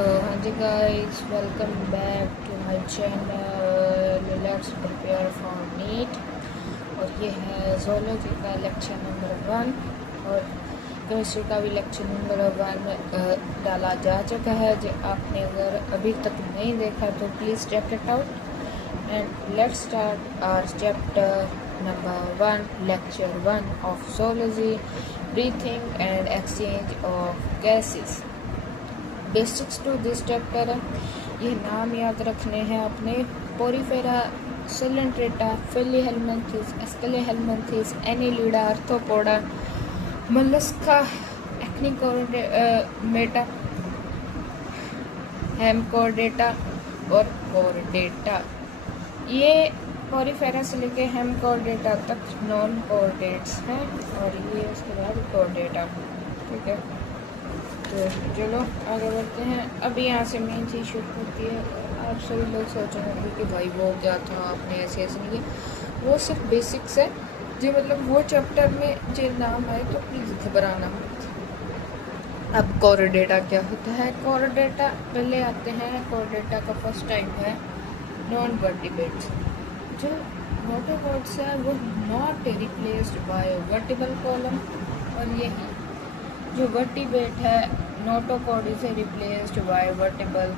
तो हाँ जी guys, welcome back to my channel. Let's prepare for NEET. और ये है जोलॉजी का लेक्चर नंबर 1 और केमिस्ट्री का भी लेक्चर नंबर 1 डाला जा चुका है। जो आपने अगर अभी तक नहीं देखा तो please check it out and let's start our chapter number 1, lecture 1 of zoology, breathing and exchange of gases. Basics to this chapter है, ये नाम याद रखने हैं अपने। Porifera, coelenterata, platyhelminthes, aschelminthes, annelida, arthropoda, mollusca, एक्टिनोचोर्डेटा, हेमचोर्डेटा और चोर्डेटा। ये पोरीफेरा से लेके हेमचोर्डेटा तक नॉन कोर्डेट्स हैं और ये उसके बाद कोर्डेटा। ठीक है, तो चलो आगे बढ़ते हैं। अभी यहाँ से मेन चीज़ शुरू होती है। आप सभी लोग सोच रहे होंगे कि भाई वो क्या था, आपने ऐसे ऐसे नहीं किया। वो सिर्फ बेसिक्स है जो मतलब वो चैप्टर में जो नाम आए तो प्लीज़ घबराना मत। अब कोर्डेटा क्या होता है? कोर्डेटा पहले आते हैं। कोर्डेटा का फर्स्ट टाइप है नॉन वर्टिब्रेट्स। जो वर्टिब्रेट्स है वो not replaced by vertebral column, और यही जो वर्टिब्रेट है notochord is replaced by vertebral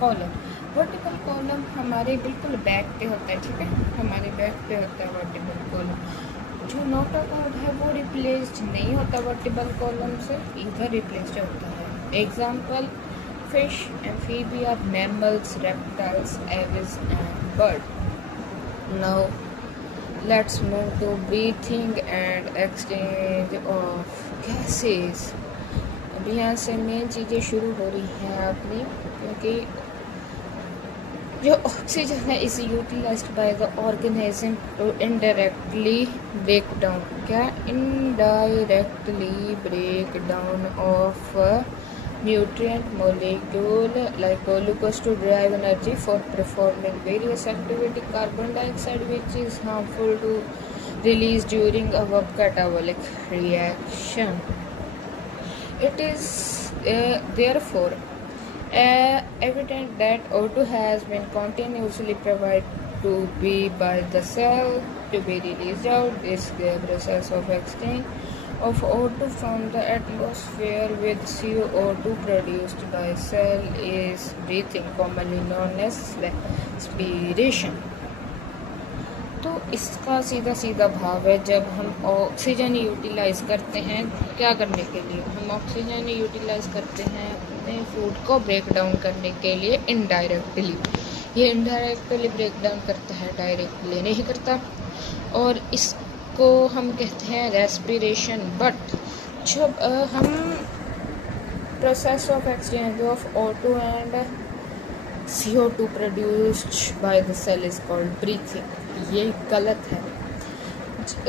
column. Vertebral column हमारे बिल्कुल बैक पे होता है, ठीक है, हमारे बैक पे होता है वर्टिबल कॉलम। जो नोटोकॉर्ड है वो रिप्लेस्ड नहीं होता वर्टिबल कॉलम से, इधर रिप्लेस्ड होता है। Example fish, amphibia, mammals, reptiles, aves and bird. Now let's move to breathing and exchange of gases. अभी यहाँ से मेन चीज़ें शुरू हो रही हैं अपनी, क्योंकि जो ऑक्सीजन है is utilised by the organism to indirectly break down. क्या? Indirectly break down of nutrient molecule like glucose to derive energy for performing various activity. Carbon dioxide, which is harmful to release during a catabolic reaction. It is therefore evident that O2 has been continuously provided to be by the cell to be released out. This process of exchange of O2 from the atmosphere with CO2 produced by cell is breathing, commonly known as respiration. तो इसका सीधा सीधा भाव है, जब हम oxygen utilise करते हैं, क्या करने के लिए? हम ऑक्सीजन यूटिलाइज करते हैं अपने फूड को ब्रेक डाउन करने के लिए इनडायरेक्टली। ये इनडायरेक्टली ब्रेक डाउन करता है, डायरेक्टली नहीं करता, और इसको हम कहते हैं रेस्पिरेशन। बट जब हम process of exchange of O2 and CO2 produced by the cell is called breathing. ये गलत है।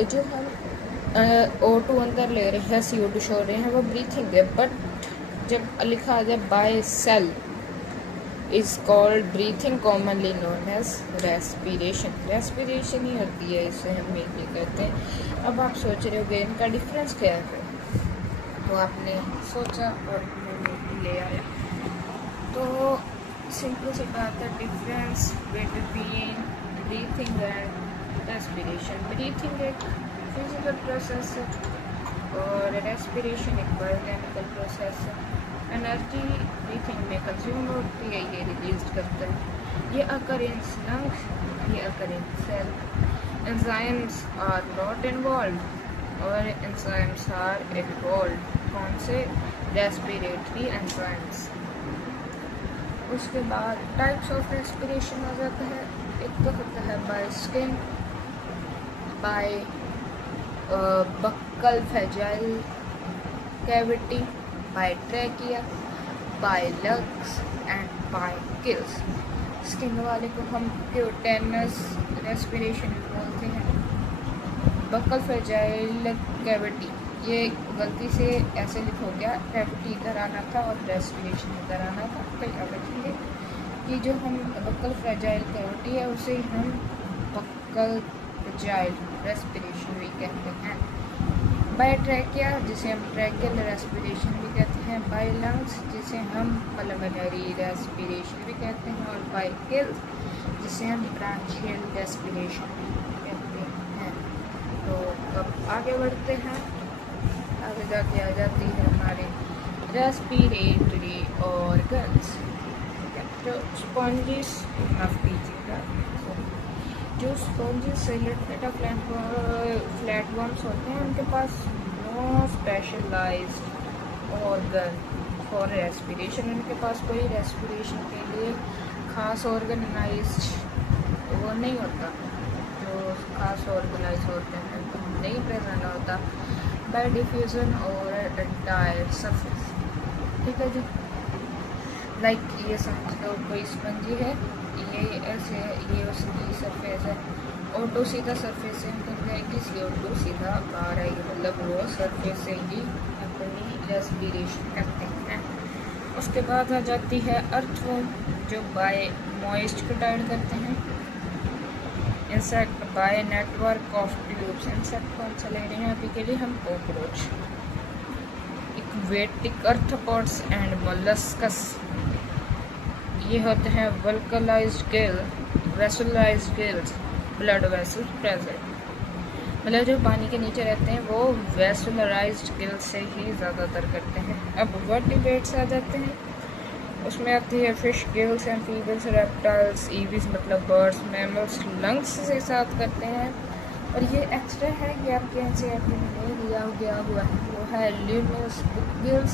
जो हम O2 अंदर ले रहे हैं, CO2 छोड़ रहे हैं, वो ब्रीथिंग है। बट जब लिखा आ जाए by cell is called breathing, commonly known as respiration. Respiration ही होती है, इसे हम मेनली कहते हैं। अब आप सोच रहे होंगे इनका डिफरेंस क्या है, तो आपने सोचा और मैंने ले आया। तो सिंपल सी बात है, difference between breathing and respiration. Breathing एक फिजिकल प्रोसेस है और रेस्पिरेशन एक बायोकेमिकल प्रोसेस है। एनर्जी ब्रीथिंग में कंज्यूम होती है, ये रिलीज करता है। ये अकर इन लंग्स, ये occur in cell. Enzymes are not involve और एंजाइम्स आर इन्वॉल्व। कौन से? Respiratory enzymes. उसके बाद टाइप्स ऑफ रेस्पिरेशन आ जाता है। एक तो होता है by skin, by buccal pharyngeal cavity, by trachea, by lungs and by gills. Skin वाले को हम क्यूटेनस रेस्पिरेशन बोलते हैं। बक्कल फेजाइल कैविटी, ये गलती से ऐसे लिखो गया, कैविटी इधर आना था और रेस्पिरेशन इधर आना था, तो याद रखेंगे कि जो हम बक्कल फ्रेजाइल कैविटी है उसे हम बक्कल फ्रेजाइल रेस्पिरेशन भी कहते हैं। बाय ट्रैकिया जिसे हम ट्रैकियल रेस्पिरेशन भी कहते हैं, बाय लंग्स जिसे हम पल्मोनरी रेस्पिरेशन भी कहते हैं, और बाय गिल्स जिसे हम ब्रांचियल रेस्पिरेशन भी कहते हैं। तो अब आगे बढ़ते हैं, आगे जाके आ जाती है हमारे रेस्पिरेटरी ऑर्गन्स। जो स्पॉन्जिस माफ कीजिएगा, जो स्पॉन्जिस सेलेक्टेड फ्लैटवर्म्स होते हैं उनके पास no specialised organ for respiration, उनके पास कोई रेस्पिरेशन के लिए खास ऑर्गेनाइज्ड वो नहीं होता, जो खास ऑर्गेनाइज होते हैं तो नहीं प्रेजेंट होता बाय डिफ्यूजन और एंटायर सरफेस। ठीक है जी, लाइक ये समझ लो कोई स्पंजी है, ये ऐसे ये उसकी सरफेस है, O2 सीधा सरफेस से निकल जाएगी, CO2 सीधा बाहर आएगी, मतलब वो सरफेस से ही अपनी रेस्पिरेशन करते हैं। उसके बाद आ जाती है अर्थवर्म जो बाय मॉइस्ट कटाइड करते हैं। Insect by network of tubes, insect कौन सा ले रहे हैं अभी के लिए हम, cockroach. Aquatic arthropods and molluscs, ये होते हैं vascularised gill, vascularised gills, blood vessel present, मतलब जो पानी के नीचे रहते हैं वो वेसुलराइज्ड गिल से ही ज़्यादातर करते हैं। अब वर्टिब्रेट्स आ जाते हैं, उसमें आती है fish, gills, amphibians, reptiles, EVs मतलब बर्ड्स, मैमल्स लंग्स से साथ करते हैं। और ये एक्स्ट्रा है कि आपके एनसीईआरटी में नहीं दिया गया हुआ है, वो है ल्यूमिनस बुक गिल्स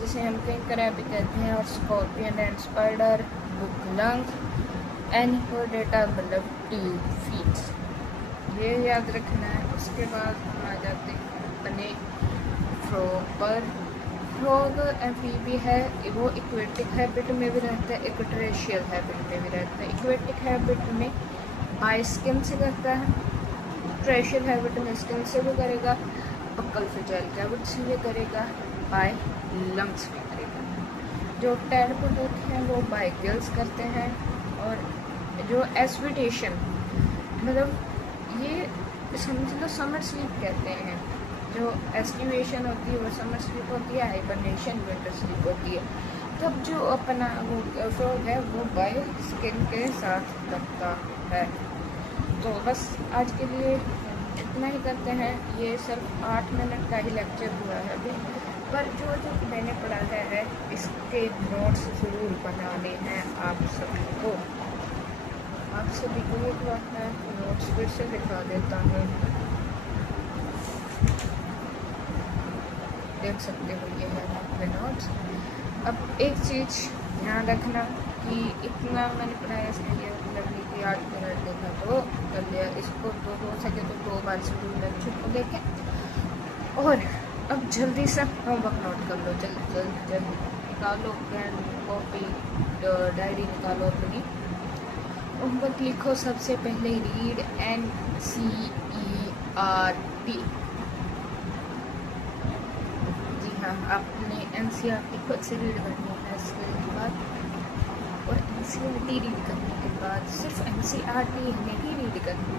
जिसे हम कैंकर भी कहते हैं, और scorpion and spider book lungs, एनिकोडेटा मतलब ट्यूब फीट्स, ये याद रखना है। उसके बाद हम आ जाते हैं अपने फ्रॉग पर। फ्रॉग एम्फीबी है, वो इक्वेटिक हैबिट में भी रहता है, इक्वेटोरियल हैबिट में भी रहता है। इक्वेटिक हैबिट में बाय स्किन से करता है, ट्रेशियल हैबिट में स्किन से भी करेगा, बक्कल फिजाइल हैबिट से भी करेगा, बाय लंग्स भी करेगा। जो टैडपोड होते हैं वो बाय गिल्स करते हैं। और जो एस्विटेशन मतलब ये समझ लो समर स्लीप कहते हैं, जो एस्टिवेशन होती है वो समर स्लीप होती है, हाइबरनेशन विंटर स्लीप होती है। तब जो अपना वो फ्रॉग है वो बाय स्किन के साथ करता है। तो बस आज के लिए इतना ही करते हैं, ये सिर्फ 8 मिनट का ही लेक्चर हुआ है अभी, पर जो जो मैंने पढ़ाया है इसके नोट्स ज़रूर बनाने हैं आप सभी को। आप सभी को एक बार मैं नोट्स फिर से दिखा देता हूँ, देख सकते हो ये है आपके नोट्स। अब एक चीज़ ध्यान रखना कि इतना मैंने पढ़ाया इसके लिए मतलब नहीं कि 8 मिनट देखा तो कर लिया, इसको तो हो सके तो 2 बार जरूर लेक्चर को देखें। और अब जल्दी से होमवर्क नोट कर लो, जल्दी निकालो पेन कॉपी डायरी निकालो अपनी, होमवर्क लिखो। सबसे पहले रीड NCERT, जी हाँ आपने NCERT खुद से रीड करनी है इसके बाद, और NCERT रीड करने के बाद सिर्फ NCERT नहीं रीड करनी,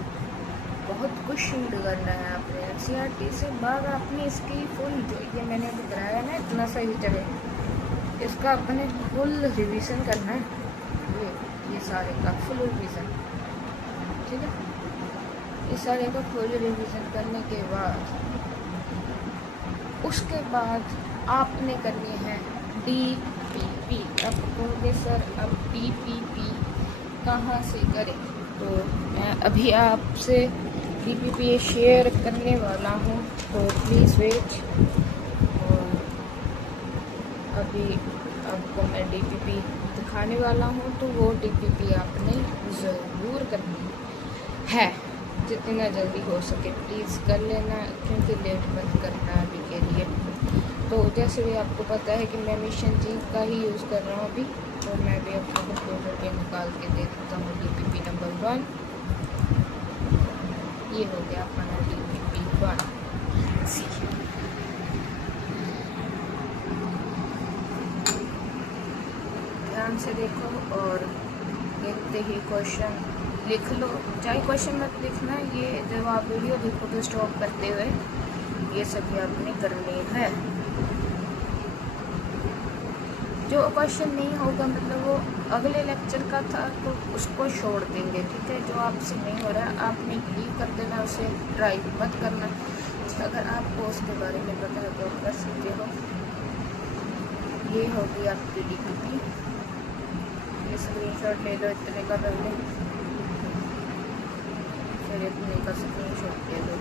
बहुत कुछ रीड करना है आपने। NCERT से बाद आपने इसकी फुल जो ये मैंने अभी कराया ना इतना सही जगह, इसका अपने फुल रिवीजन करना है, ये सारे का फुल रिवीजन, ठीक है। इस सारे का फुल रिवीजन करने के बाद उसके बाद आपने करनी है DPP। अब कहोगे सर अब DPP कहाँ से करें, तो मैं अभी आपसे DPP शेयर करने वाला हूँ, तो प्लीज़ वेट। और अभी आपको मैं DPP दिखाने वाला हूँ, तो वो DPP आपने ज़रूर करनी है, जितना जल्दी हो सके प्लीज़ कर लेना, क्योंकि लेट मत करना अभी के लिए। तो जैसे भी आपको पता है कि मैं मिशन जी का ही यूज़ कर रहा हूँ अभी, तो मैं भी आपको कंप्यूटर पे निकाल के दे देता हूँ DPP नंबर 1। ये हो गया अपना DPP 1 सी। ध्यान से देखो और देखते ही क्वेश्चन लिख लो, चाहे क्वेश्चन मत लिखना, ये जब आप वीडियो देखोगे स्टॉप करते हुए ये सभी आपने करने हैं। जो क्वेश्चन नहीं होगा मतलब वो अगले लेक्चर का था तो उसको छोड़ देंगे, ठीक है। जो आपसे नहीं हो रहा आपने लीव कर देना, उसे ट्राई मत करना। अगर आपको उसके बारे में पता है तो कर सकते हो। ये होगी आपकी DPP, ये स्क्रीनशॉट ले लो इतने का पहले, फिर इतने का स्क्रीनशॉट ले लो,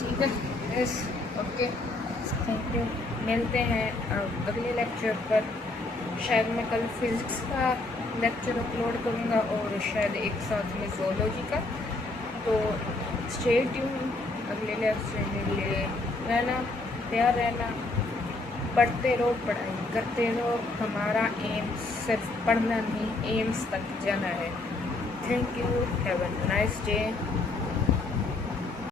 ठीक है। Yes, okay, thank you. मिलते हैं अगले लेक्चर पर। शायद मैं कल फिज़िक्स का लेक्चर अपलोड करूँगा और शायद एक साथ में ज़ूलॉजी का। तो स्टे ट्यून, अगले लेक्चर के लिए रहना, तैयार रहना। पढ़ते रहो, पढ़ाई करते रहो। हमारा एम सिर्फ पढ़ना नहीं, एम्स तक जाना है। Thank you, have a nice day.